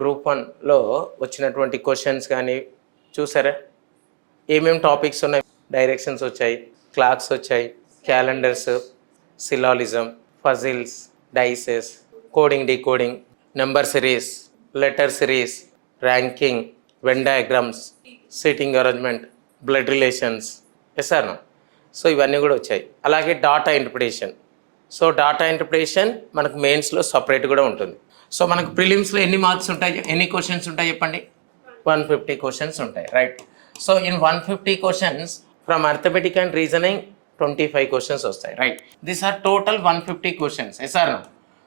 Group వన్లో వచ్చినటువంటి questions కానీ చూసారా? ఏమేమి టాపిక్స్ ఉన్నాయి? డైరెక్షన్స్ వచ్చాయి, క్లాక్స్ వచ్చాయి, calendars, syllogism, puzzles, dices, coding decoding, number series, letter series, ranking, Venn diagrams, seating arrangement, blood relations. Yes or no? So ఇవన్నీ కూడా వచ్చాయి. అలాగే data interpretation. So data interpretation మనకు మెయిన్స్లో సపరేట్ కూడా ఉంటుంది. సో మనకు ప్రిలిమ్స్లో ఎన్ని మార్క్స్ ఉంటాయి, ఎన్ని క్వశ్చన్స్ ఉంటాయి చెప్పండి? 150 క్వశ్చన్స్ ఉంటాయి, right? So in 150 questions from arithmetic and reasoning 25 questions వస్తాయి, right? This are total 150 questions. Yes or no?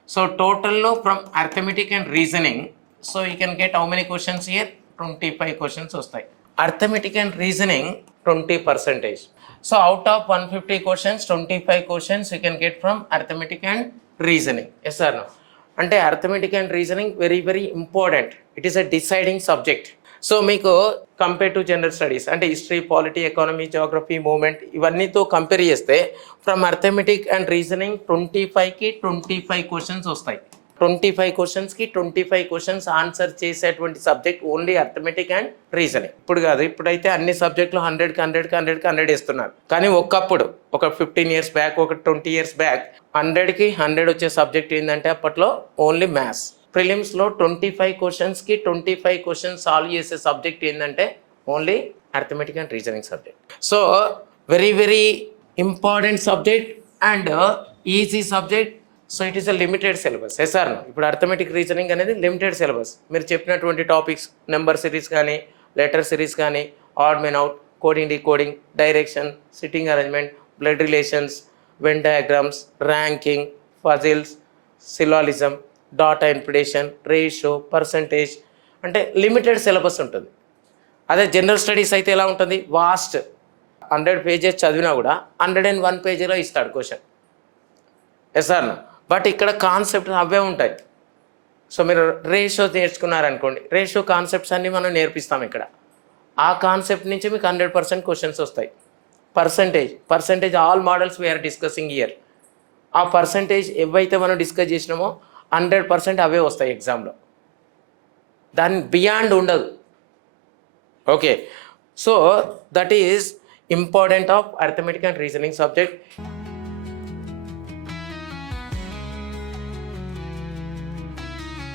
So టోటల్లో from arithmetic and reasoning, so you can get how many questions here? 25 questions వస్తాయి. Arithmetic and reasoning 20%. So out of 150 questions, 25 questions you can get from arithmetic and reasoning. Yes or no? అంటే arithmetic and reasoning very very important. It is a deciding subject. So మీకు compare to general studies అంటే history, polity, economy, geography, movement ఇవన్నీతో compare చేస్తే from arithmetic and reasoning 25కి 25 questions వస్తాయి. 25 క్వశ్చన్స్కి 25 questions answer చేసేటువంటి subject only arithmetic and reasoning. ఇప్పుడు కాదు, ఇప్పుడైతే అన్ని సబ్జెక్టులు 100 ఇస్తున్నారు. కానీ ఒకప్పుడు ఒక 15 years బ్యాక్, ఒక 20 years బ్యాక్ 100కి 100 వచ్చే సబ్జెక్ట్ ఏంటంటే అప్పట్లో ఓన్లీ మ్యాథ్స్. ప్రిలిమ్స్లో 25 క్వశ్చన్స్కి 25 క్వశ్చన్స్ సాల్వ్ చేసే సబ్జెక్ట్ ఏంటంటే only arithmetic and reasoning subject. So very very important subject and easy subject. So it is a limited syllabus. ఎస్ఆర్ ఇప్పుడు అర్థమెటిక్ రీజనింగ్ అనేది లిమిటెడ్ సిలబస్. మీరు చెప్పినటువంటి టాపిక్స్ నెంబర్ సిరీస్ కానీ, letter series కానీ, odd man out, coding decoding, direction, sitting arrangement, blood relations, Venn diagrams, ranking, puzzles, syllogism, data interpretation, ratio, percentage అంటే limited syllabus ఉంటుంది. అదే జనరల్ స్టడీస్ అయితే ఎలా ఉంటుంది? వాస్ట్ 100 pages చదివినా కూడా 101 పేజీలో ఇస్తాడు క్వశ్చన్. ఎస్ఆర్ బట్ ఇక్కడ కాన్సెప్ట్ అవే ఉంటాయి. సో మీరు రేషియో నేర్చుకున్నారనుకోండి, రేషియో కాన్సెప్ట్స్ అన్నీ మనం నేర్పిస్తాం ఇక్కడ. ఆ కాన్సెప్ట్ నుంచి మీకు 100% క్వశ్చన్స్ వస్తాయి. Percentage all models we are discussing year. ఆ పర్సంటేజ్ ఏవైతే మనం డిస్కస్ చేసినామో 100% అవే వస్తాయి ఎగ్జామ్లో. దాని బియాండ్ ఉండదు. Okay, so that is important of arithmetic and reasoning subject.